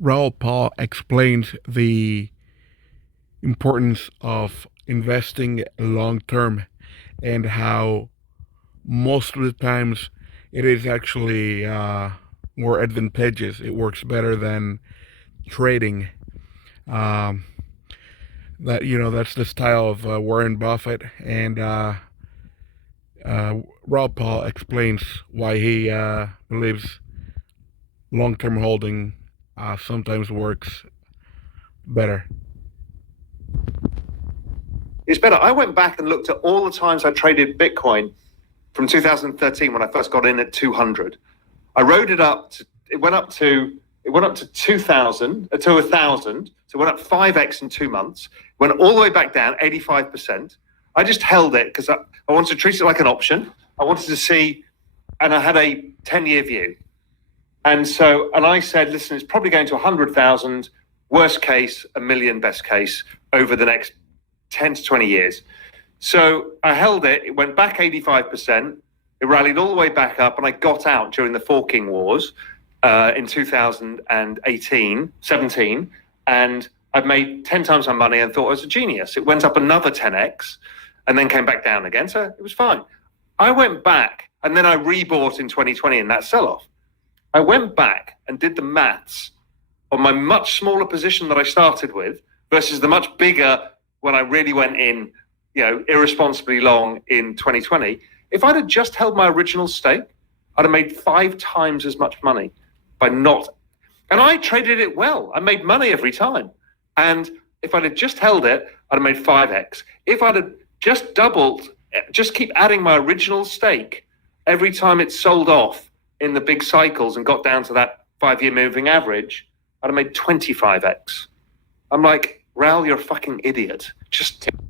Raoul Paul explains the importance of investing long term and how most of the times it is actually more advantageous. It works better than trading. Um, that's the style of Warren Buffett, and Rob Paul explains why he believes long-term holding sometimes works better. It's better. I went back and looked at all the times I traded Bitcoin from 2013 when I first got in at 200. I rode it up to, it went up to 2000 to 1000. So it went up 5x in 2 months, went all the way back down 85%. I just held it because I wanted to treat it like an option. I wanted to see, and I had a 10-year view. And I said, listen, it's probably going to 100,000, worst case, a million, best case, over the next 10 to 20 years. So I held it, it went back 85%, it rallied all the way back up, and I got out during the forking wars in 17, and I've made 10 times my money and thought I was a genius. It went up another 10x and then came back down again, so it was fine. I went back, and then I rebought in 2020 in that sell-off. I went back and did the maths on my much smaller position that I started with versus the much bigger when I really went in, irresponsibly long in 2020. If I'd have just held my original stake, I'd have made 5 times as much money by not. And I traded it well. I made money every time. And if I'd have just held it, I'd have made 5x. If I'd have just doubled, just keep adding my original stake every time it sold off in the big cycles and got down to that 5-year moving average, I'd have made 25x. I'm like, Raoul, you're a fucking idiot. Just